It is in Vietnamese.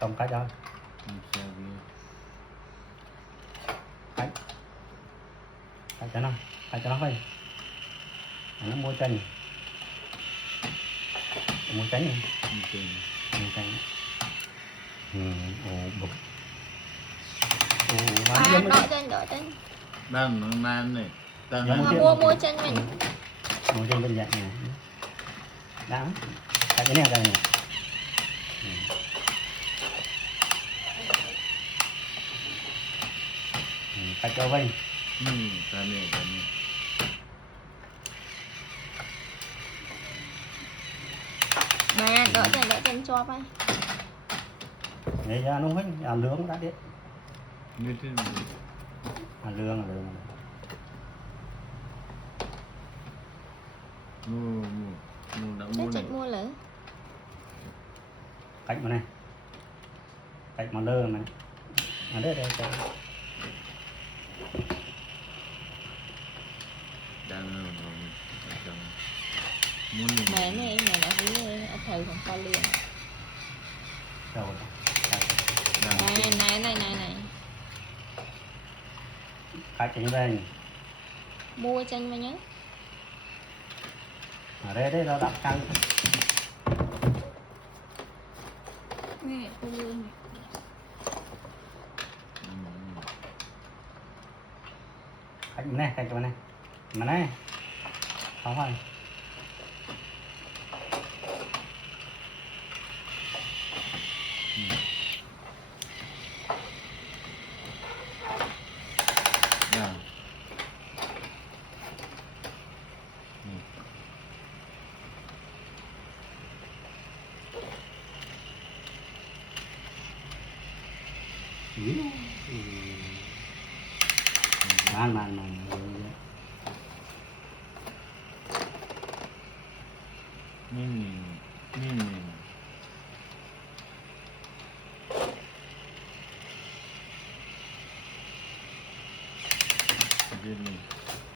Không cách đó. Cách cho nó, cách cho nó thôi. Nó mua chân, mua tránh này, mua tránh. Bực. Đợi chân. Đang nó nan này. Mua chân mình. Mua chân bên dạng này. Đã. Cách cái này rồi này. Cách cho vay. Cái này. Mà đợi chân cho bay. Đấy ra nó hết, lương đã biết. Như thế này. Lương. Mua đã mua này. Mua lớn. Cách mà này. Cách mà lơ này. Đây. Đang muốn Mẹ này là cái thầyของcon liền. Đâu rồi? Này. Cách như đây. Mua chân mà nhớ. Ở đây nó đặt căng. Nè, cô lương. Cách này. Mà này. Không phải. Man. Nhìn